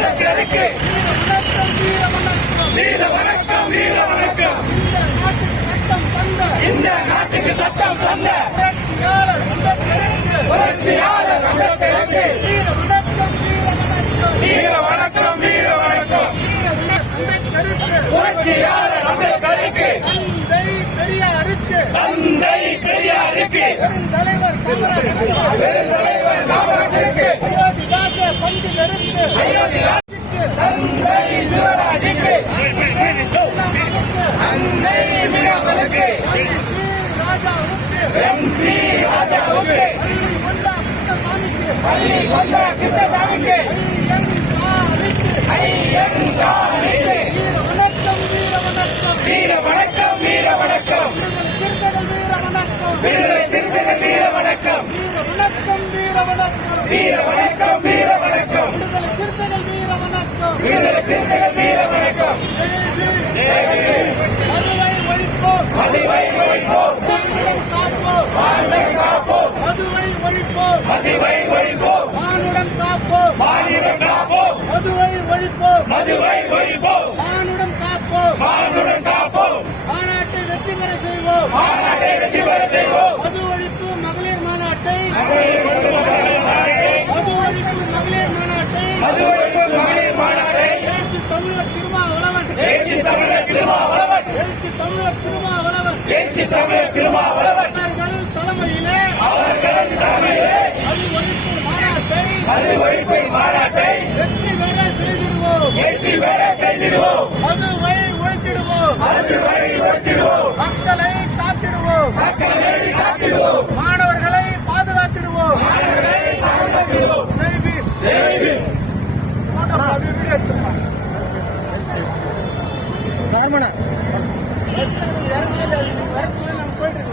அம்பேத்கருக்கு வீர வணக்கம் வீர வணக்கம். இந்த நாட்டுக்கு சட்டம் தந்த புரட்சியாளர் அம்பேத்கருக்கு வீர வணக்கம் வீர வணக்கம். புரட்சியாளர் அம்பேத்கருக்கு பெரியாருக்கு தந்தை பெரியாருக்கு தலைவர் பள்ளி கொண்ட கிருஷ்ணசாமிக்கு வீர வணக்கம். வீர வணக்கம் வீர வணக்கம் விடுதலை சிறுத்தைகள் வீர வணக்கம் விடுதலை சிறுத்தைகள் வீர வணக்கம் வீர விடுதலை சிறுத்தைகள் வீர வணக்கம் மதுவை ஒழிப்போம் மதுவை ஒழிப்போம் மானுடன் காப்போம் மானுடன் காப்போம் மதுவை ஒழிப்போம் மதுவை ஒழிப்போம் மானுடன் காப்போம் மானுடன் காப்போம் மாநாட்டை வெற்றி பெற செய்வோம் மாநாட்டை வெற்றி பெற செய்வோம் மது ஒழிப்பு மகளிர் மாநாட்டை மது ஒழிப்பு மகளிர் மாநாட்டை மது ஒழிப்பு மகளிர் மாநாட்டை எழுச்சி தமிழர் திருமாவளவன் எழுச்சி தமிழர் திருமாவளவன் எழுச்சி தமிழர் திருமாவளவன் எழுச்சி தமிழர் திருமாவளவன் தலைமையிலே அவர்கள் தலைமையிலே மது ஒழிப்பு மாநாட்டை வெற்றி பெற செய்திடுவோம். வெற்றி பெற செய்திடுவோம். மதுவை ஒழித்திடுவோம். ஒழித்திடுவோம். மக்களை காத்திடுவோம். மக்களை காத்திடுவோம். மாணவர்களை பாதுகாத்திடுவோம். செய்தி. தேவி அந்த யார்ல இருக்கிறது